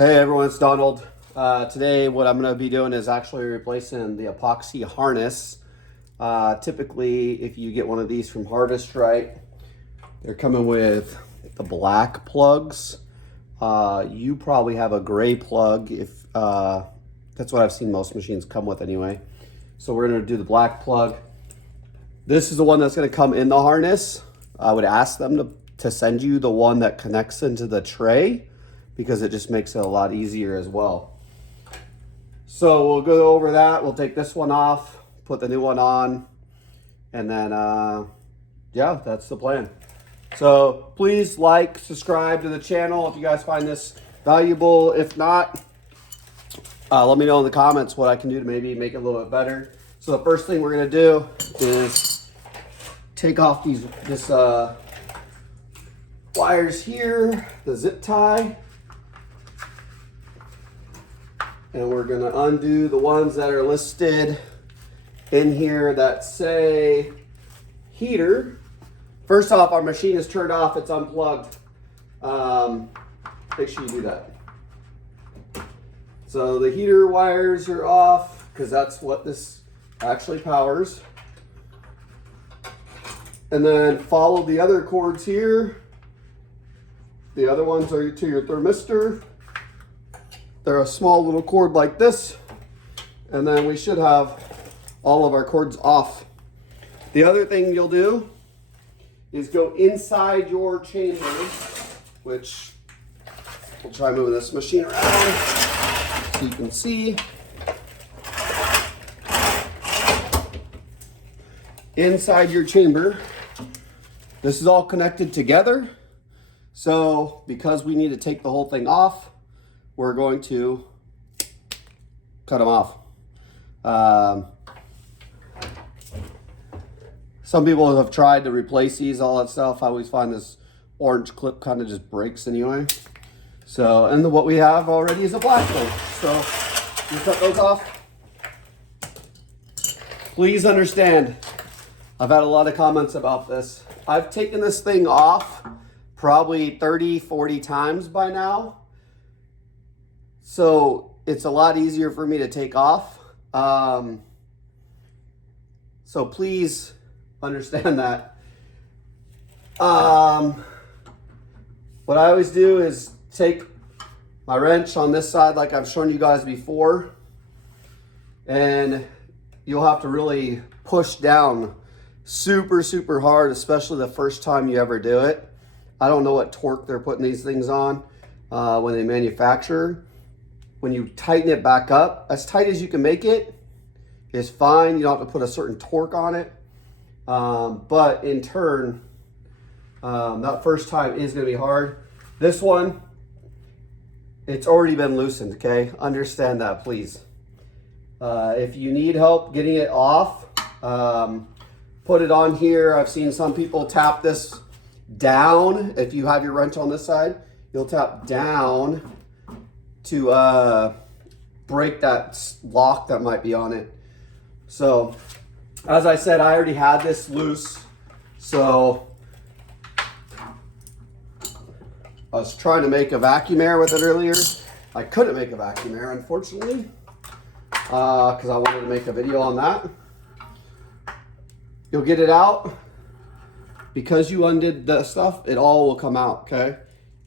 Hey everyone, it's Donald. Today what I'm going to be doing is actually replacing the epoxy harness. Typically, if you get one of these from Harvest Right, they're coming with the black plugs. You probably have a gray plug, if that's what I've seen most machines come with anyway. So we're going to do the black plug. This is the one that's going to come in the harness. I would ask them to send you the one that connects into the tray, because it just makes it a lot easier as well. So we'll go over that. We'll take this one off, put the new one on, and then yeah, that's the plan. So please like, subscribe to the channel if you guys find this valuable. If not, let me know in the comments what I can do to maybe make it a little bit better. So the first thing we're gonna do is take off this wires here, the zip tie. And we're gonna undo the ones that are listed in here that say heater. First off, our machine is turned off, it's unplugged. Make sure you do that. So the heater wires are off, because that's what this actually powers. And then follow the other cords here. The other ones are to your thermistor. They're a small little cord like this, and then we should have all of our cords off. The other thing you'll do is go inside your chamber, which we'll try moving this machine around so you can see. Inside your chamber, this is all connected together. So because we need to take the whole thing off, we're going to cut them off. Some people have tried to replace these, all that stuff. I always find this orange clip kind of just breaks anyway. So, and what we have already is a black one. So you cut those off. Please understand, I've had a lot of comments about this. I've taken this thing off probably 30, 40 times by now. So it's a lot easier for me to take off. So please understand that. What I always do is take my wrench on this side like I've shown you guys before, and you'll have to really push down super, super hard, especially the first time you ever do it. I don't know what torque they're putting these things on when they manufacture. When you tighten it back up, as tight as you can make it is fine. You don't have to put a certain torque on it. But in turn, that first time is gonna be hard. This one, it's already been loosened, okay? Understand that, please. If you need help getting it off, put it on here. I've seen some people tap this down. If you have your wrench on this side, you'll tap down to break that lock that might be on it. So as I said, I already had this loose, so I was trying to make a vacuum air with it earlier. I couldn't make a vacuum air, unfortunately, because I wanted to make a video on that. You'll get it out. Because you undid the stuff, it all will come out, okay?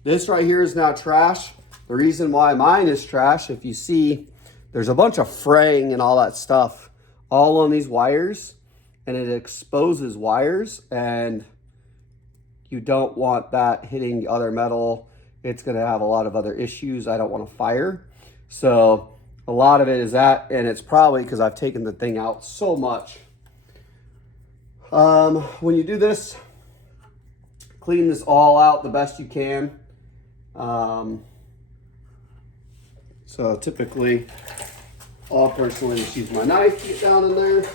This right here is now trash. The reason why mine is trash, if you see, there's a bunch of fraying and all that stuff all on these wires, and it exposes wires, and you don't want that hitting the other metal. It's gonna have a lot of other issues. I don't want to fire. So a lot of it is that, and it's probably because I've taken the thing out so much. When you do this, clean this all out the best you can. So typically, I'll personally just use my knife to get down in there.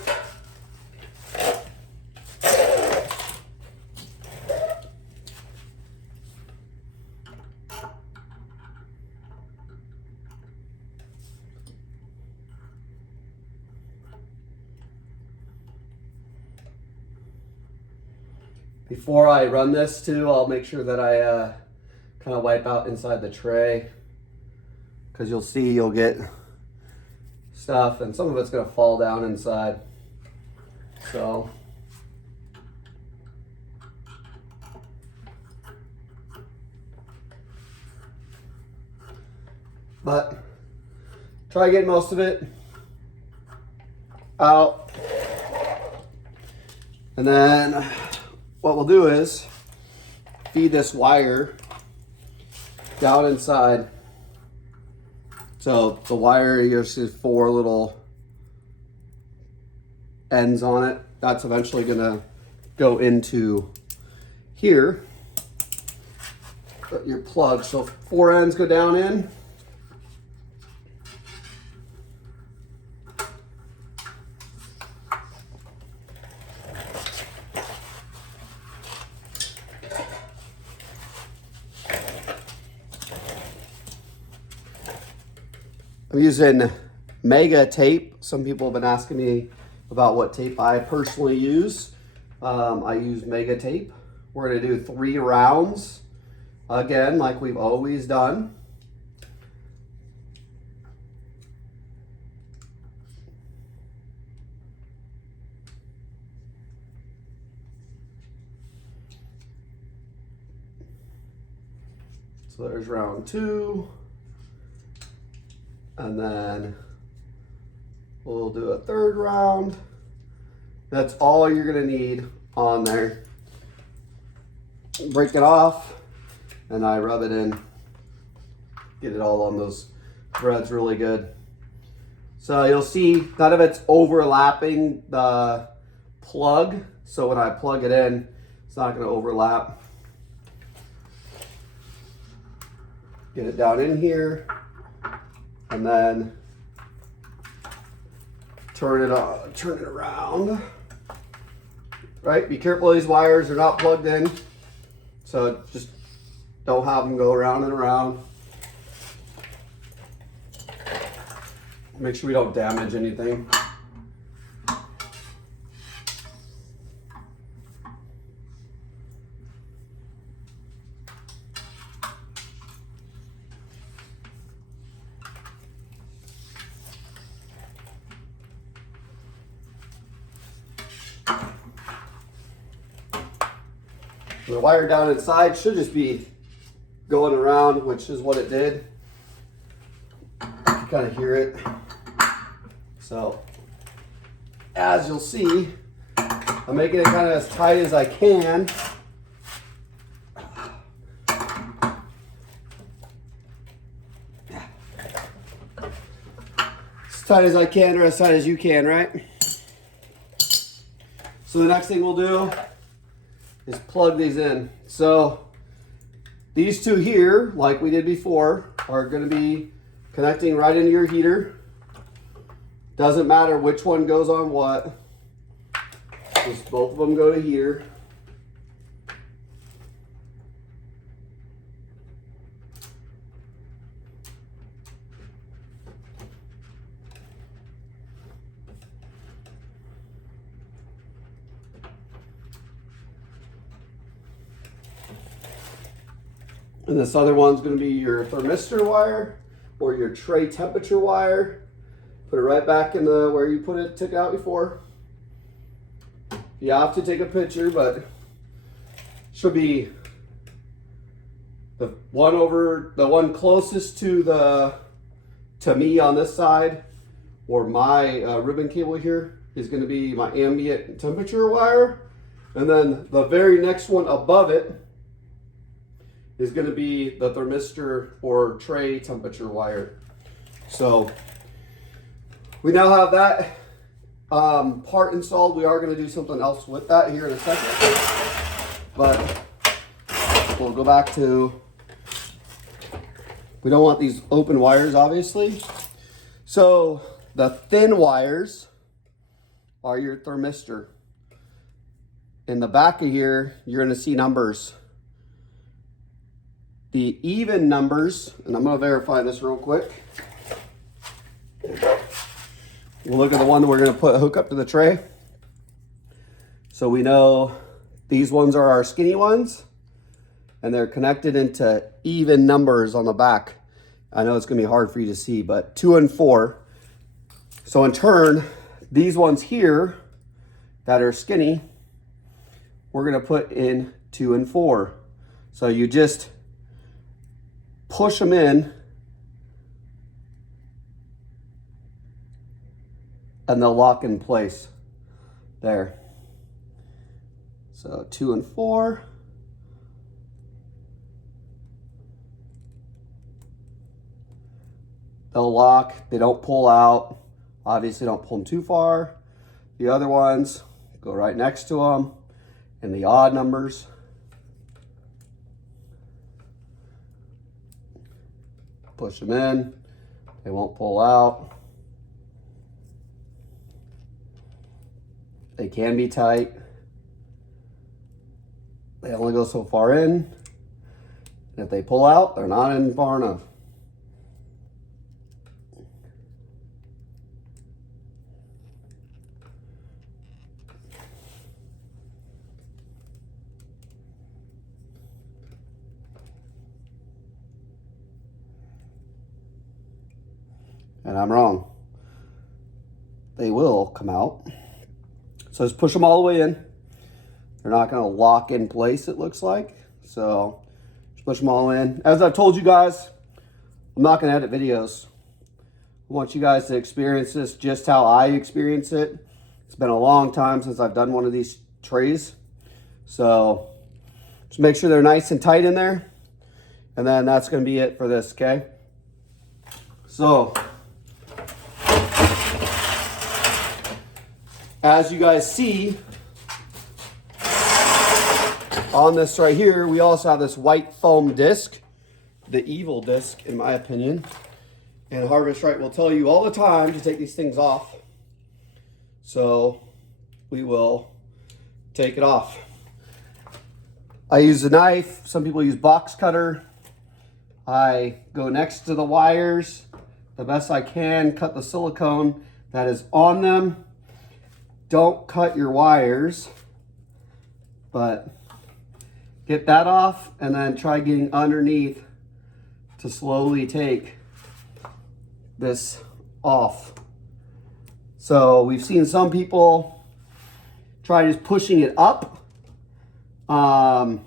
Before I run this too, I'll make sure that I kind of wipe out inside the tray. because you'll see you'll get stuff and some of it's going to fall down inside. So but try getting most of it out. And then what we'll do is feed this wire down inside. So the wire, you see 4 little ends on it. That's eventually gonna go into here. Your plug. So 4 ends go down in. I'm using Mega tape. Some people have been asking me about what tape I personally use. I use Mega tape. We're gonna do 3 rounds, again, like we've always done. So there's round 2. And then we'll do a 3rd round. That's all you're gonna need on there. Break it off, and I rub it in. Get it all on those threads really good. So you'll see none of it's overlapping the plug. So when I plug it in, it's not gonna overlap. Get it down in here. And then turn it on, turn it around. Right, be careful these wires are not plugged in. So just don't have them go around and around. Make sure we don't damage anything. The wire down inside should just be going around, which is what it did. You kind of hear it. So, as you'll see, I'm making it kind of as tight as I can. As tight as I can, or as tight as you can, right? So the next thing we'll do is plug these in. So these 2 here, like we did before, are going to be connecting right into your heater. Doesn't matter which one goes on what. Just both of them go to here. And this other one's going to be your thermistor wire or your tray temperature wire. Put it right back in the where you took it out before. You have to take a picture, but should be the one closest to me on this side, or my ribbon cable here is going to be my ambient temperature wire, and then the very next one above it is going to be the thermistor or tray temperature wire. So we now have that part installed. We are going to do something else with that here in a second, but we'll go back to, we don't want these open wires, obviously. So the thin wires are your thermistor. In the back of here, you're going to see numbers. The even numbers, and I'm going to verify this real quick. We'll look at the one that we're going to hook up to the tray. So we know these ones are our skinny ones, and they're connected into even numbers on the back. I know it's gonna be hard for you to see, but 2 and 4. So in turn, these ones here that are skinny, we're gonna put in 2 and 4. So you just push them in and they'll lock in place there. So 2 and 4. They'll lock, they don't pull out. Obviously don't pull them too far. The other ones go right next to them in the odd numbers. Push them in, they won't pull out. They can be tight. They only go so far in. And if they pull out, they're not in far enough. And I'm wrong. They will come out. So just push them all the way in. They're not gonna lock in place, it looks like. So just push them all in. As I've told you guys, I'm not gonna edit videos. I want you guys to experience this just how I experience it. It's been a long time since I've done one of these trays. So just make sure they're nice and tight in there. And then that's gonna be it for this, okay? So, as you guys see, on this right here, we also have this white foam disc, the evil disc, in my opinion. And Harvest Right will tell you all the time to take these things off. So we will take it off. I use a knife. Some people use box cutter. I go next to the wires the best I can, cut the silicone that is on them. Don't cut your wires, but get that off and then try getting underneath to slowly take this off. So we've seen some people try just pushing it up off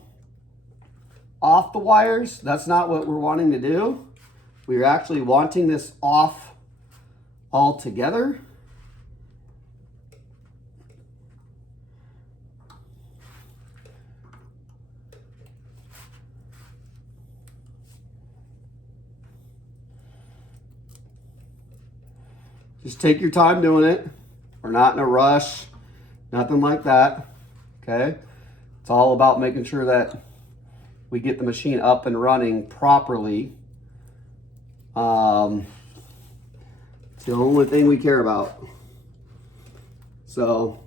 the wires. That's not what we're wanting to do. We're actually wanting this off altogether. Just take your time doing it. We're not in a rush, nothing like that, okay? It's all about making sure that we get the machine up and running properly. It's the only thing we care about. So,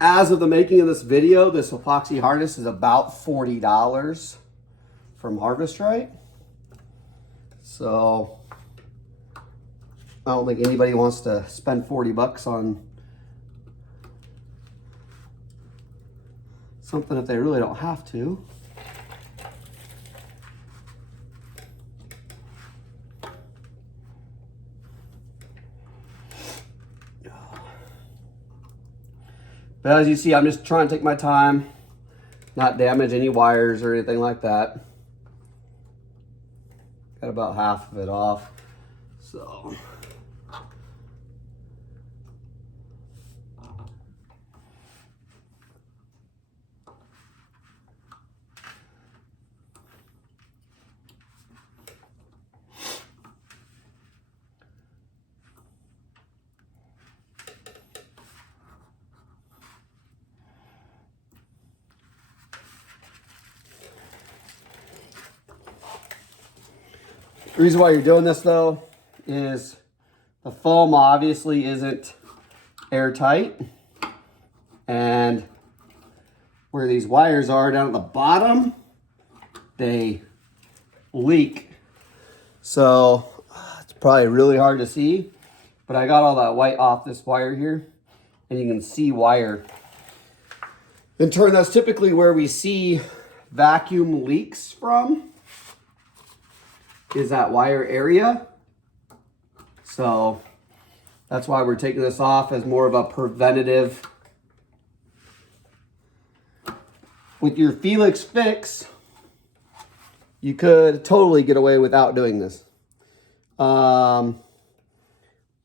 as of the making of this video, this epoxy harness is about $40 from Harvest Right. So, I don't think anybody wants to spend 40 bucks on something if they really don't have to. But as you see, I'm just trying to take my time, not damage any wires or anything like that. Got about half of it off, so. The reason why you're doing this though is the foam obviously isn't airtight, and where these wires are down at the bottom, they leak. So it's probably really hard to see, but I got all that white off this wire here and you can see wire. In turn, that's typically where we see vacuum leaks from. is that wire area. So that's why we're taking this off as more of a preventative. With your Felix fix, you could totally get away without doing this. I'm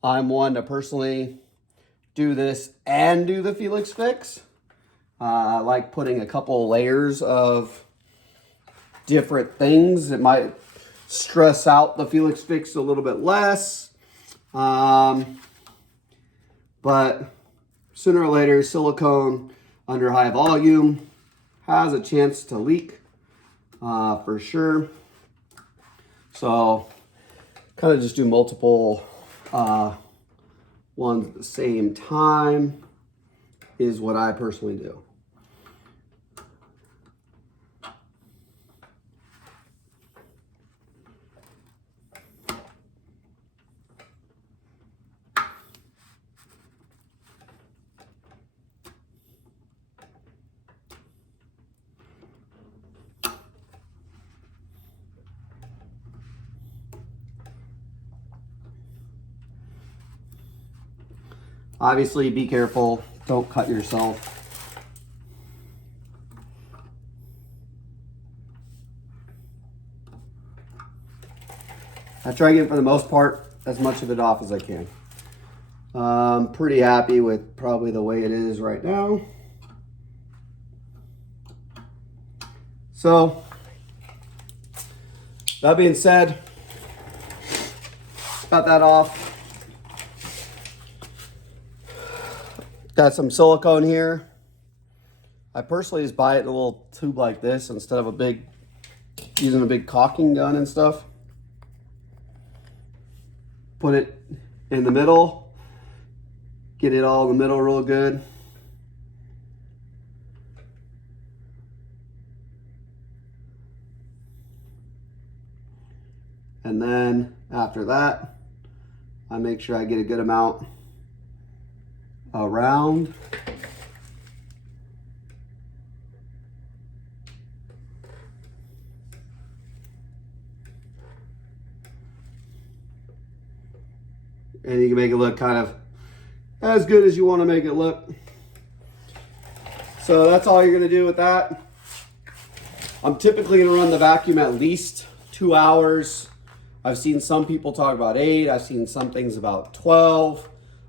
one to personally do this and do the Felix fix. I like putting a couple layers of different things. It might stress out the Felix fix a little bit less. But sooner or later, silicone under high volume has a chance to leak for sure. So kind of just do multiple ones at the same time is what I personally do. Obviously, be careful. Don't cut yourself. I try to get, for the most part, as much of it off as I can. I'm pretty happy with probably the way it is right now. So, that being said, got that off. Got some silicone here. I personally just buy it in a little tube like this instead of using a big caulking gun and stuff. Put it in the middle. Get it all in the middle real good. And then after that, I make sure I get a good amount around. And you can make it look kind of as good as you want to make it look. So that's all you're going to do with that. I'm typically going to run the vacuum at least 2 hours. I've seen some people talk about 8. I've seen some things about 12.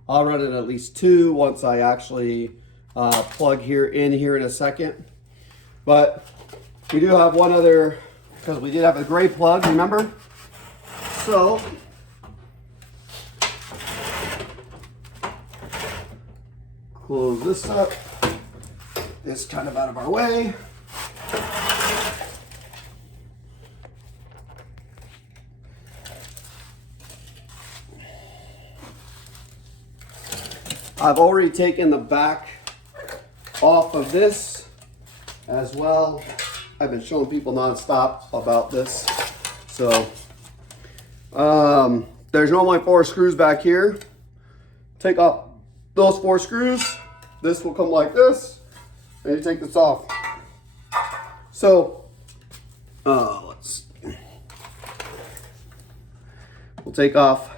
I'll run it at least 2 once I actually plug in here in a second. But we do have one other, because we did have a gray plug, remember? So close this up. This kind of out of our way. I've already taken the back off of this as well. I've been showing people nonstop about this. So there's normally 4 screws back here. Take off those 4 screws. This will come like this, and you take this off. So we'll take off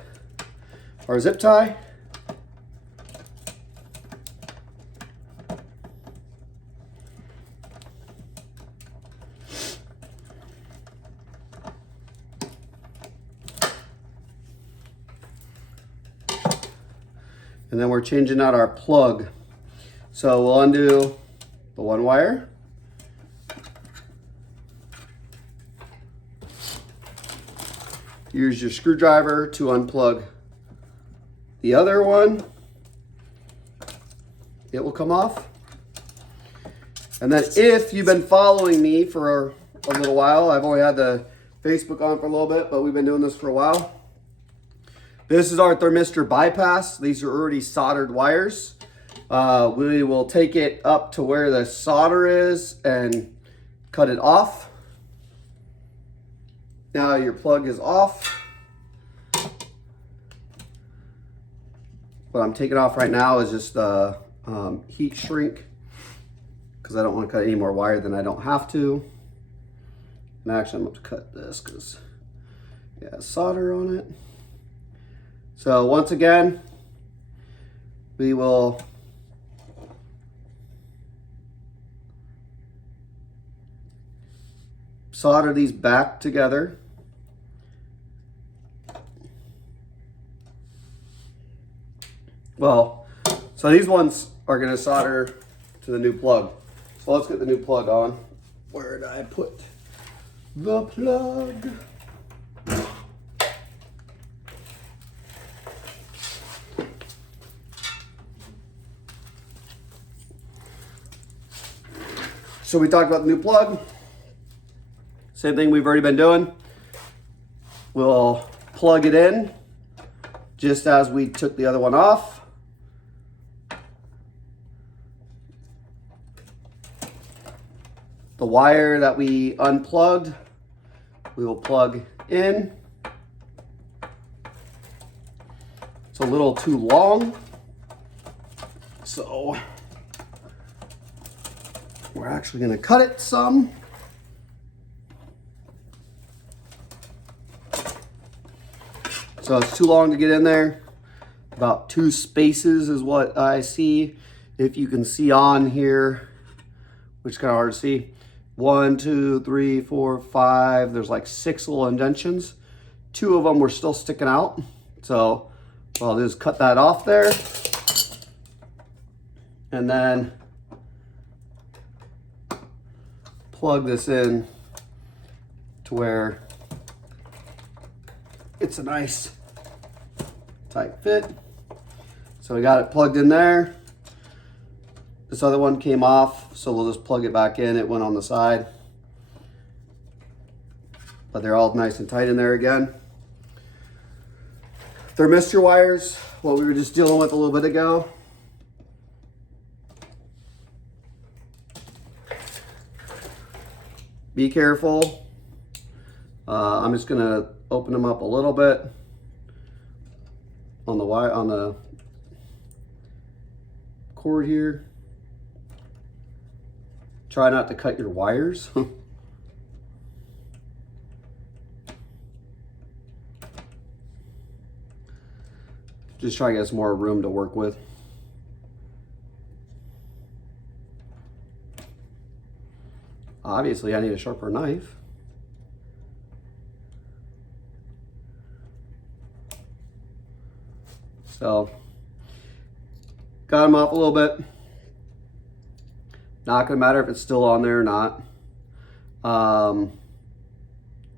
our zip tie. And then we're changing out our plug. So we'll undo the 1 wire. Use your screwdriver to unplug the other one. It will come off. And then if you've been following me for a little while, I've only had the Facebook on for a little bit, but we've been doing this for a while. This is our thermistor bypass. These are already soldered wires. We will take it up to where the solder is and cut it off. Now your plug is off. What I'm taking off right now is just the heat shrink, because I don't want to cut any more wire than I don't have to. And actually I'm going to cut this because Yeah, solder on it. So once again, we will solder these back together. Well, so these ones are going to solder to the new plug. So let's get the new plug on. Where did I put the plug? So we talked about the new plug. Same thing we've already been doing. We'll plug it in just as we took the other one off. The wire that we unplugged, we will plug in. It's a little too long, so we're actually going to cut it some. So it's too long to get in there. About 2 spaces is what I see. If you can see on here, which is kind of hard to see. 1, 2, 3, 4, 5. There's like 6 little indentions. 2 of them were still sticking out. So what I'll do is cut that off there. And then plug this in to where it's a nice tight fit. So we got it plugged in there. This other one came off, so we'll just plug it back in. It went on the side. But they're all nice and tight in there again. Thermistor wires, what we were just dealing with a little bit ago. Be careful. I'm just gonna open them up a little bit on the wire, on the cord here. Try not to cut your wires. Just try to get some more room to work with. Obviously, I need a sharper knife. So, got them off a little bit. Not gonna matter if it's still on there or not. No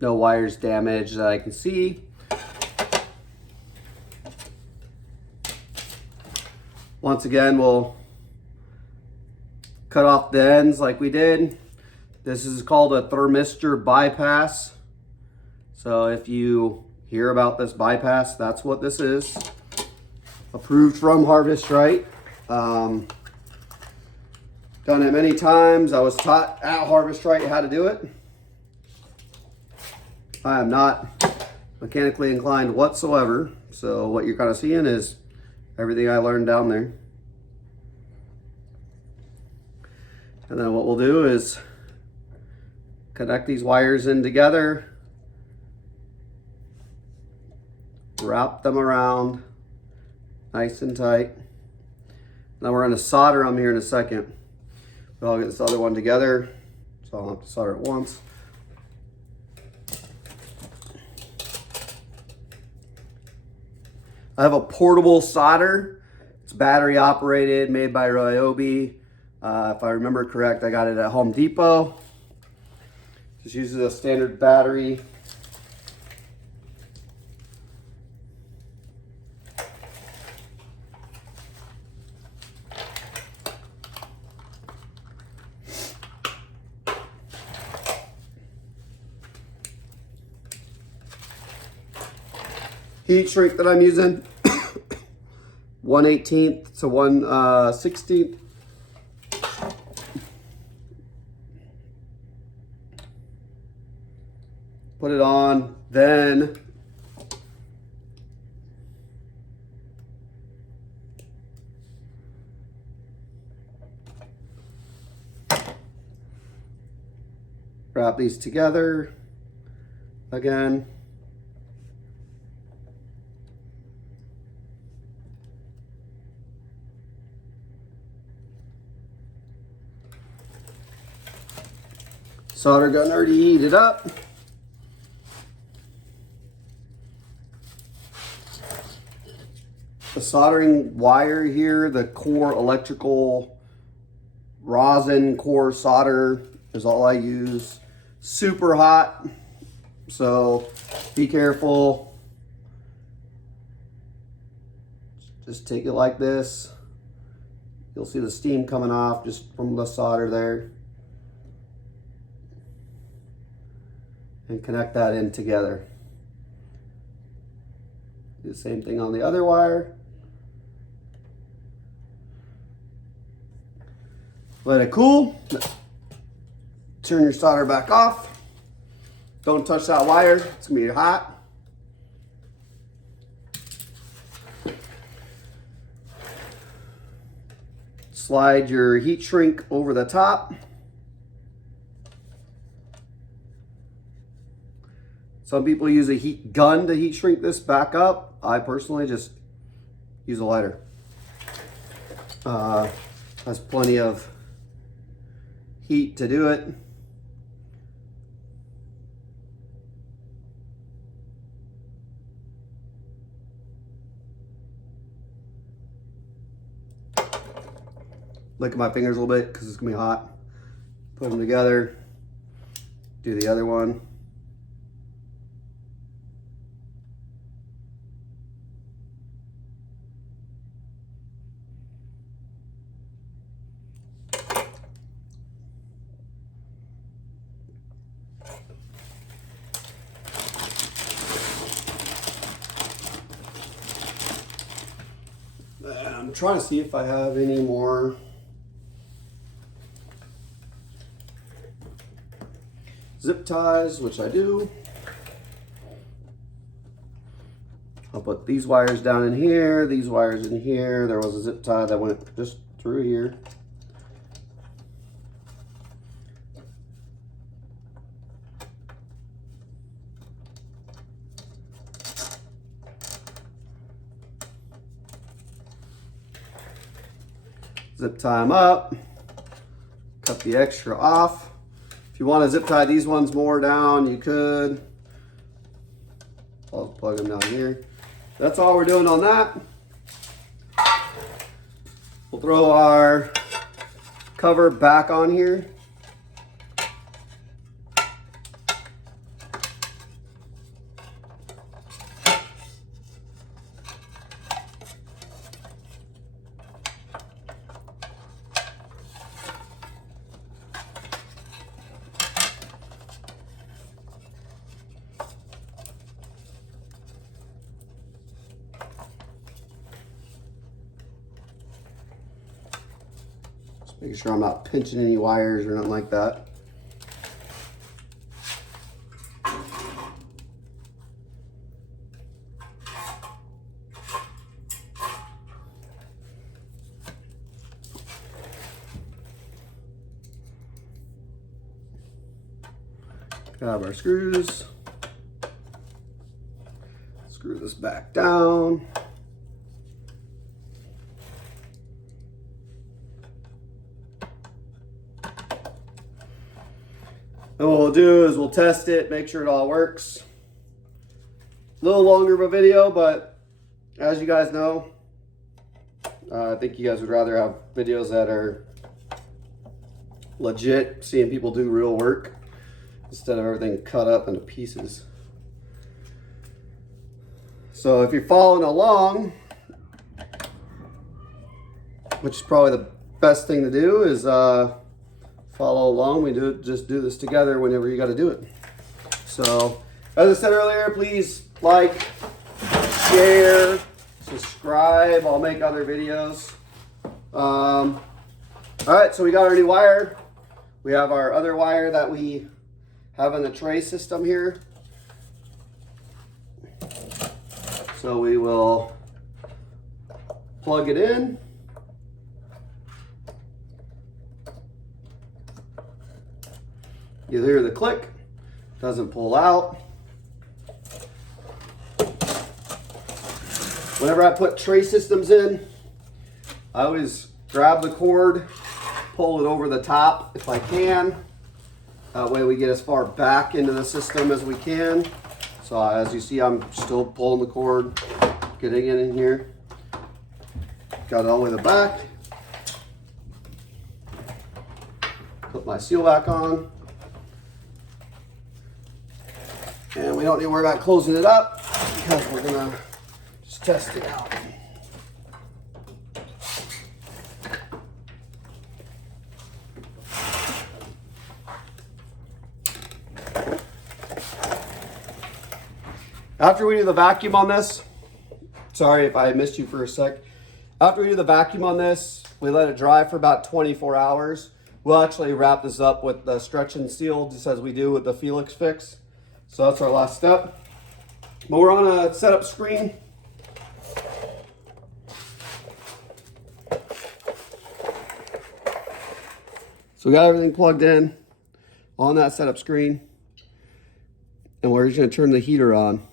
wires damaged that I can see. Once again, we'll cut off the ends like we did. This is called a thermistor bypass. So if you hear about this bypass, that's what this is. Approved from Harvest Right. Done it many times. I was taught at Harvest Right how to do it. I am not mechanically inclined whatsoever. So what you're kind of seeing is everything I learned down there. And then what we'll do is connect these wires in together, wrap them around nice and tight. Now we're going to solder them here in a second. But I'll get this other one together, so I'll have to solder it once. I have a portable solder. It's battery operated, made by Ryobi. If I remember correct, I got it at Home Depot. Just uses a standard battery. Heat shrink that I'm using, 1/18 to 1/16. Put it on, then wrap these together again. Solder gun already heated up. The soldering wire here, the core electrical rosin core solder is all I use. Super hot, so be careful. Just take it like this. You'll see the steam coming off just from the solder there. And connect that in together. Do the same thing on the other wire. Let it cool. Turn your solder back off. Don't touch that wire, it's gonna be hot. Slide your heat shrink over the top. Some people use a heat gun to heat shrink this back up. I personally just use a lighter. Has plenty of heat to do it. Lick my fingers a little bit because it's gonna be hot. Put them together. Do the other one. I'm trying to see if I have any more zip ties, which I do. I'll put these wires down in here, these wires in here. There was a zip tie that went just through here. Zip tie them up, cut the extra off. If you want to zip tie these ones more down, you could. I'll plug them down here. That's all we're doing on that. We'll throw our cover back on here. Making sure I'm not pinching any wires or nothing like that. Grab our screws. Screw this back down. And what we'll do is we'll test it, make sure it all works. A little longer of a video, but as you guys know, I think you guys would rather have videos that are legit, seeing people do real work, instead of everything cut up into pieces. So if you're following along, which is probably the best thing to do, is follow along. We just do this together whenever you got to do it. So as I said earlier, please like, share, subscribe. I'll make other videos. All right, so we got our new wire. We have our other wire that we have in the tray system here. So we will plug it in. You hear the click, doesn't pull out. Whenever I put tray systems in, I always grab the cord, pull it over the top if I can. That way we get as far back into the system as we can. So as you see, I'm still pulling the cord, getting it in here. Got it all the way to the back. Put my seal back on. And we don't need to worry about closing it up because we're gonna just test it out. After we do the vacuum on this, sorry if I missed you for a sec. After we do the vacuum on this, we let it dry for about 24 hours. We'll actually wrap this up with the stretch and seal, just as we do with the Felix fix. So that's our last step. But we're on a setup screen. So we got everything plugged in on that setup screen. And we're just gonna turn the heater on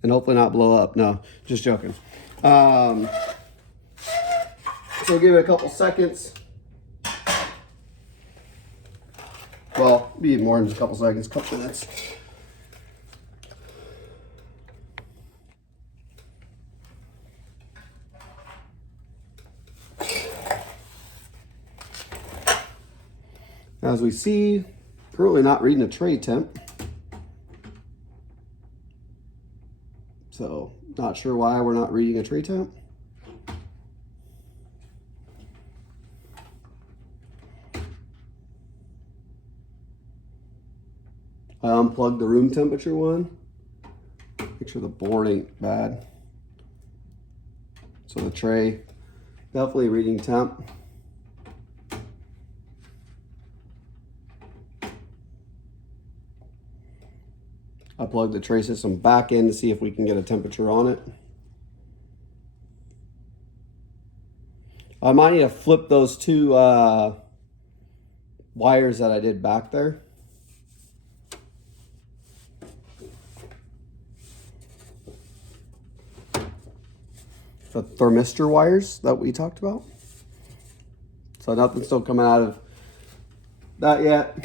and hopefully not blow up. No, just joking. So we'll give it a couple seconds. Well, be more than just a couple seconds, a couple minutes. As we see, currently not reading a tray temp. So, not sure why we're not reading a tray temp. I unplugged the room temperature one. Make sure the board ain't bad. So the tray, definitely reading temp. I plugged the tray system back in to see if we can get a temperature on it. I might need to flip those two wires that I did back there. The thermistor wires that we talked about. So nothing's still coming out of that yet.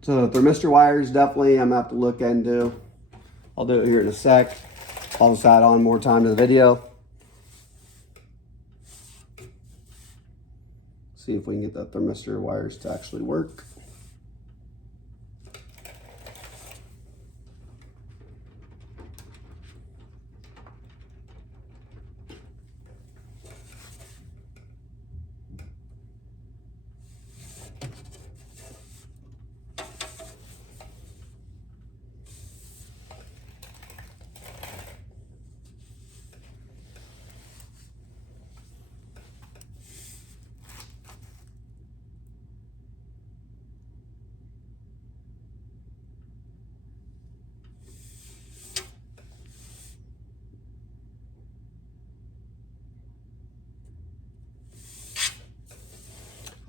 So the thermistor wires, definitely I'm gonna have to look into. I'll do it here in a sec. I'll just add on more time to the video. See if we can get the thermistor wires to actually work.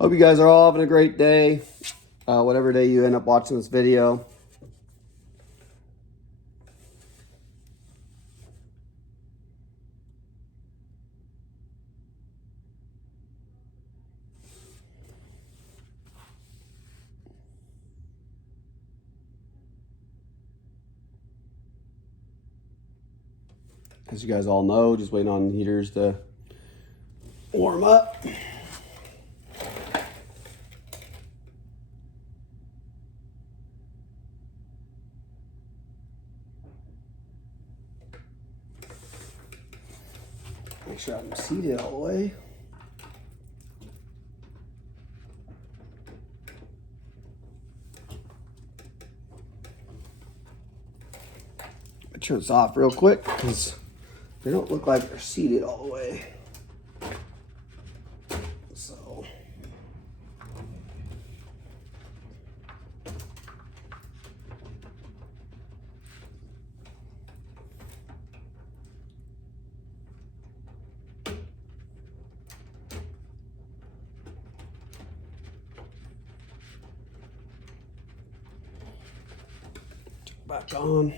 Hope you guys are all having a great day, whatever day you end up watching this video. As you guys all know, just waiting on heaters to warm up. Make sure I'm seated all the way. Turn this off real quick because they don't look like they're seated all the way. So back on.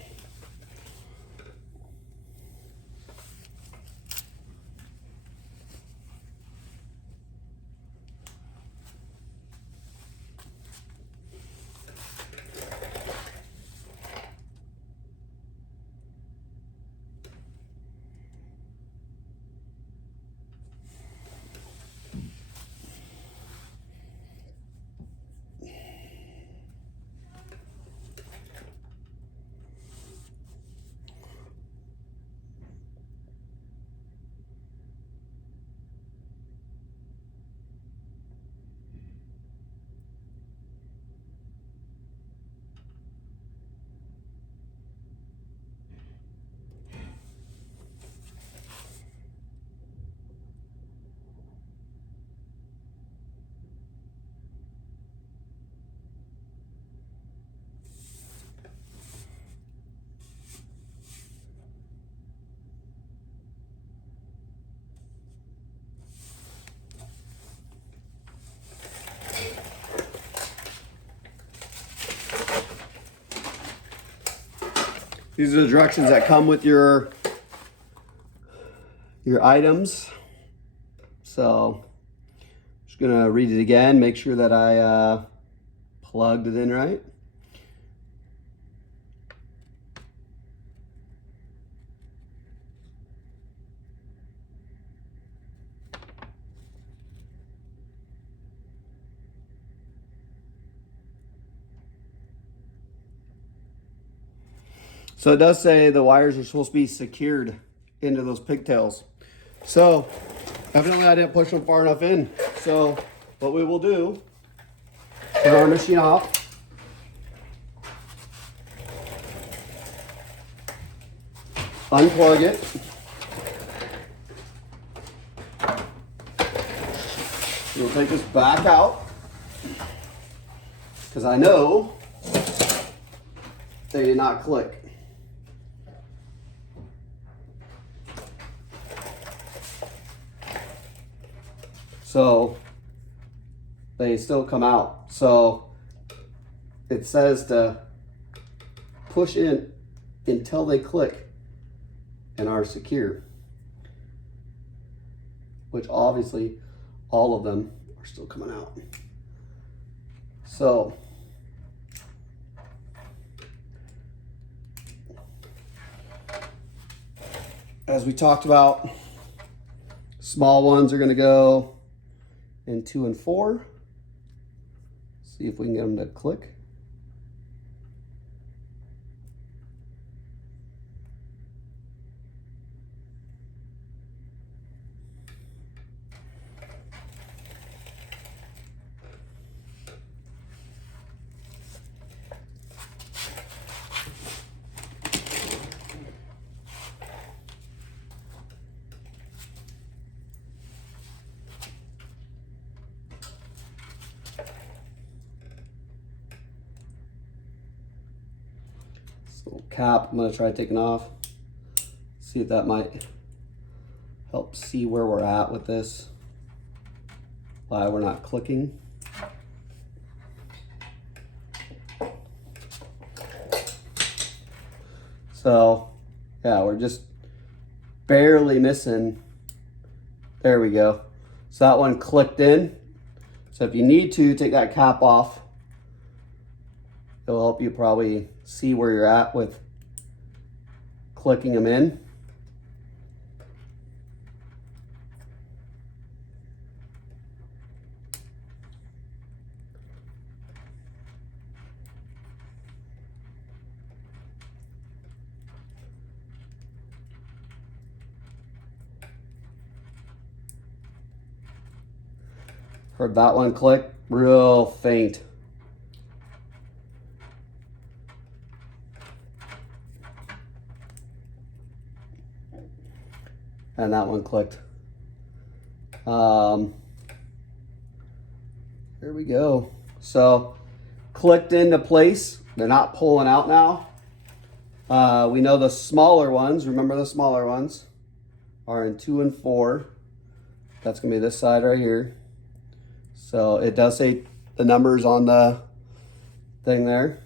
These are the directions that come with your items. So just gonna read it again, make sure that I plugged it in right. So it does say the wires are supposed to be secured into those pigtails. So evidently I didn't push them far enough in. So what we will do, turn our machine off. Unplug it. We'll take this back out because I know they did not click. So they still come out. So it says to push in until they click and are secure, which obviously all of them are still coming out. So as we talked about, small ones are going to go in 2 and 4. See if we can get them to click. Little cap, I'm going to try taking off. See if that might help see where we're at with this, why we're not clicking. So yeah, we're just barely missing. There we go. So that one clicked in. So if you need to take that cap off, it'll help you probably see where you're at with clicking them in. Heard that one click, real faint. And that one clicked. There we go. So clicked into place. They're not pulling out now. We know the smaller ones, remember the smaller ones, are in 2 and 4. That's gonna be this side right here. So it does say the numbers on the thing there.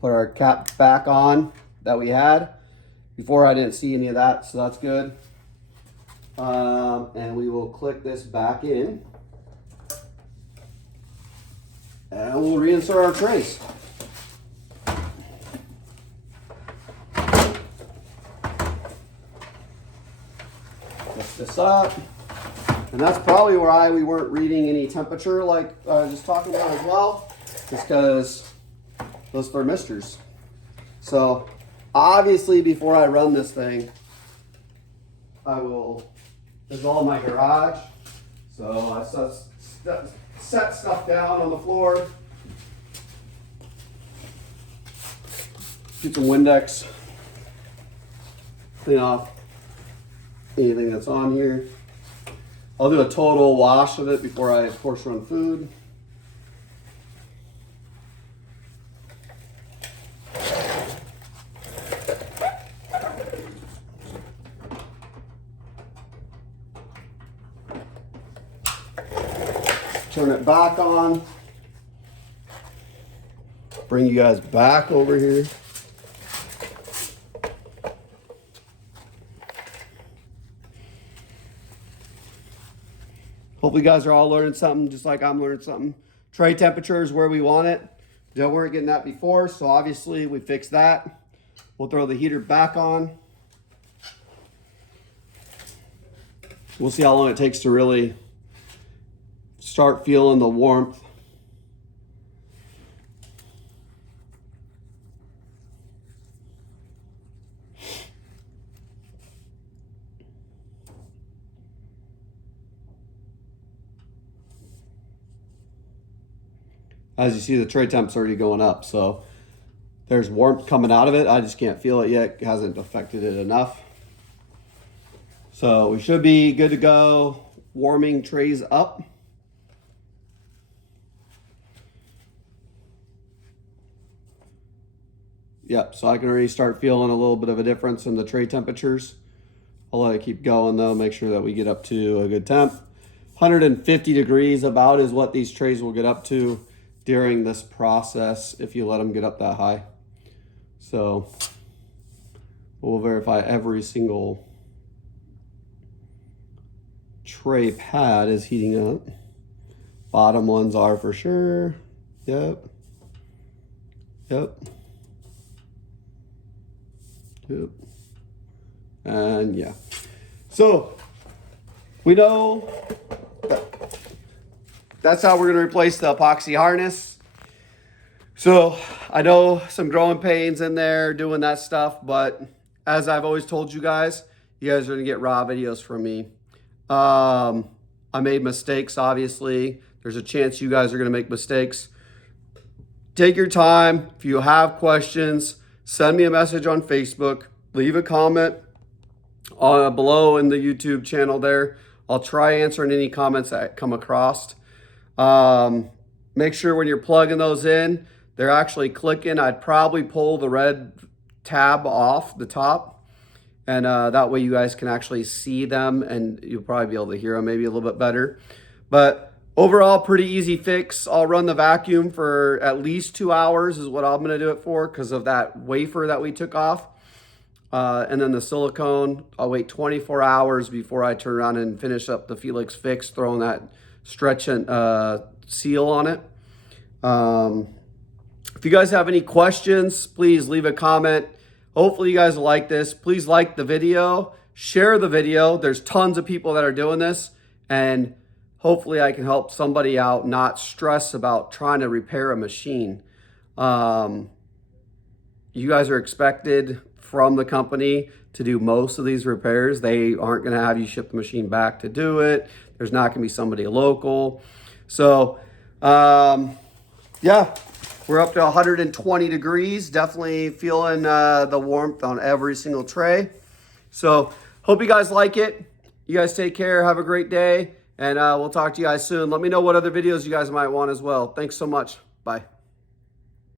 Put our cap back on that we had. Before I didn't see any of that, so that's good. And we will click this back in. And we'll reinsert our trays. Lift this up. And that's probably why we weren't reading any temperature like I was just talking about as well. Just because those thermistors. So obviously before I run this thing, I will, this is all my garage. So I set stuff down on the floor. Get some Windex. Clean off anything that's on here. I'll do a total wash of it before I, of course, run food. Turn it back on. Bring you guys back over here. Hopefully you guys are all learning something just like I'm learning something. Tray temperature is where we want it. We weren't getting that before, so obviously we fixed that. We'll throw the heater back on. We'll see how long it takes to really start feeling the warmth. As you see, the tray temp's already going up, so there's warmth coming out of it. I just can't feel it yet. It hasn't affected it enough. So we should be good to go. Warming trays up. Yep, so I can already start feeling a little bit of a difference in the tray temperatures. I'll let it keep going though, make sure that we get up to a good temp. 150 degrees about is what these trays will get up to during this process if you let them get up that high. So we'll verify every single tray pad is heating up. Bottom ones are for sure. Yep. Yep. Yep. And yeah. So we know that's how we're going to replace the epoxy harness. So I know some growing pains in there doing that stuff, but as I've always told you guys are going to get raw videos from me. I made mistakes, obviously. There's a chance you guys are going to make mistakes. Take your time. If you have questions, send me a message on Facebook. Leave a comment below in the YouTube channel there. I'll try answering any comments that come across. Make sure when you're plugging those in, they're actually clicking. I'd probably pull the red tab off the top, and that way you guys can actually see them and you'll probably be able to hear them maybe a little bit better. But overall, pretty easy fix. I'll run the vacuum for at least 2 hours is what I'm going to do it for because of that wafer that we took off. And then the silicone, I'll wait 24 hours before I turn around and finish up the Felix fix, throwing that stretch and seal on it. If you guys have any questions, please leave a comment. Hopefully you guys like this. Please like the video, share the video. There's tons of people that are doing this, and hopefully I can help somebody out, not stress about trying to repair a machine. You guys are expected from the company to do most of these repairs. They aren't going to have you ship the machine back to do it. There's not going to be somebody local. So, yeah, we're up to 120 degrees. Definitely feeling the warmth on every single tray. So, hope you guys like it. You guys take care. Have a great day. And we'll talk to you guys soon. Let me know what other videos you guys might want as well. Thanks so much. Bye.